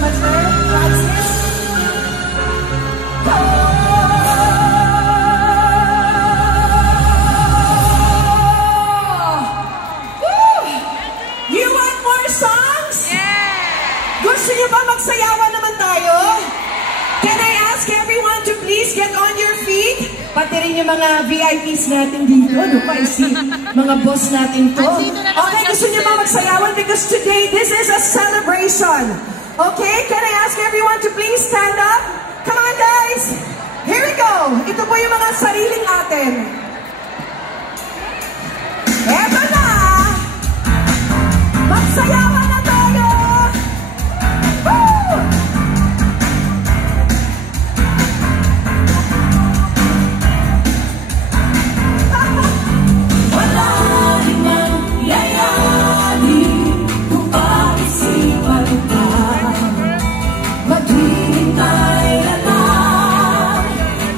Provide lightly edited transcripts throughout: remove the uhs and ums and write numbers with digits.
much, sir. Francis. You want more songs? Yeah! Gusto niyo ba magsayawan naman tayo? Can I ask everyone to please get on your feet? Pati rin yung mga VIPs natin dito. Ano pa, mga boss natin to. Okay, gusto niyo ba magsayawan? Because today, this is a celebration. Okay, can I ask everyone to please stand up? Come on, guys! Here we go! Ito po yung mga sariling atin. Eto na! Magsayawan na tayo! Woo! Wala rin ang yayari kung paisipan ka. Maghihintay na lang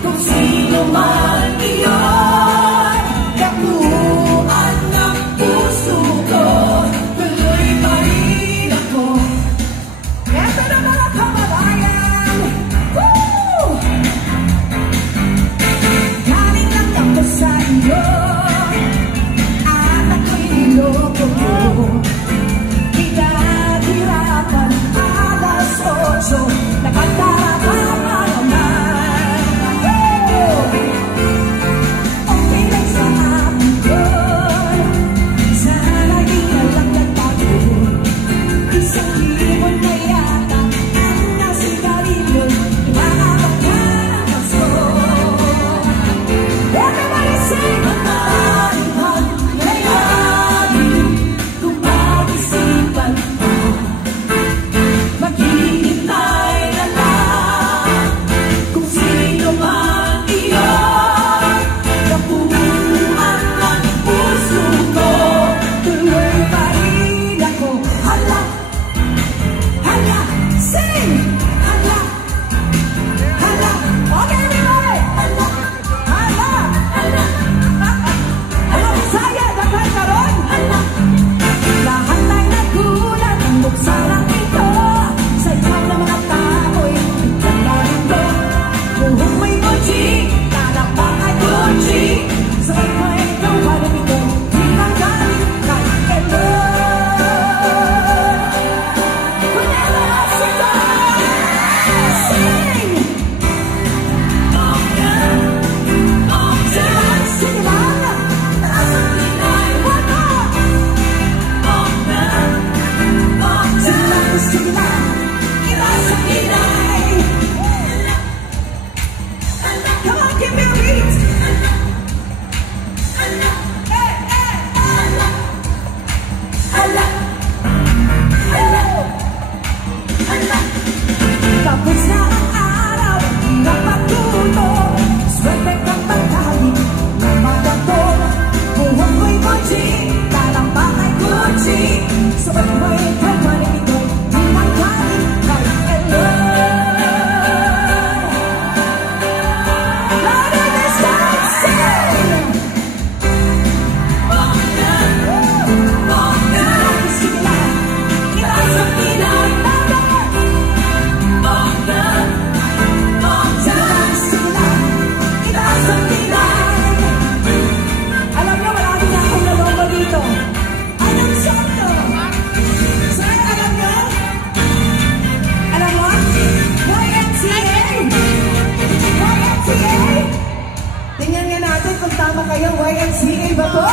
kung sino man iyon. Kapuan ng puso ko, tuloy pa rin ako. Eto na mga kababayan! Woo! Galing lang ako sa iyo at ako'y niloko mo. Pinaghirapan alas 8 napagdarama naman. Okay lang sa akin yun. Sana di ka lang nagtago. Isang libon na yata ang nasigarilyo. Imahabang ka ng paso. Everybody sing! Manarimang layari kung pag-isipan ka. Maghihintay na lang kung sino man iyon. Kapunuan ng puso ko, tuloy pa rin ako. Hala! Hala! Sing! Hala! Hala! Okay, everybody! Hala! Hala! Hala! Hala! Bisaya! Daghang karon! Hala! Lahat ay nagulat ang buksa lang ito. Sa ikaw na mga tao'y naglarin ko. Buhok may mochi, talapak ay Gucci. Sa ikaw ay ikaw parang ito, bilang galing kay Elo. Kunela Sito! Sing! Sige lang! Taas ang pinay! One more! Sige lang! Itaas ang pinay! Come on, give me a beat! Hey, hey! Hala! Hala! Hala! Tapos na ang araw, hirap matuto. Swerte kang pagkain na magato. Buhok mo'y mochi, talapak ay Gucci. Sabay mo'y kamaling ito'y pinanggaling kay Elo. Louder this time, sing! Sige lang, itaas ang pinay, louder! Sige lang, itaas ang pinay. Alam niyo, marami na akong naloko dito. Anong song to? Sir, alam niyo? Alam mo? YMCA? YMCA? Tingnan nga natin kung tama kayo, YMCA ba to?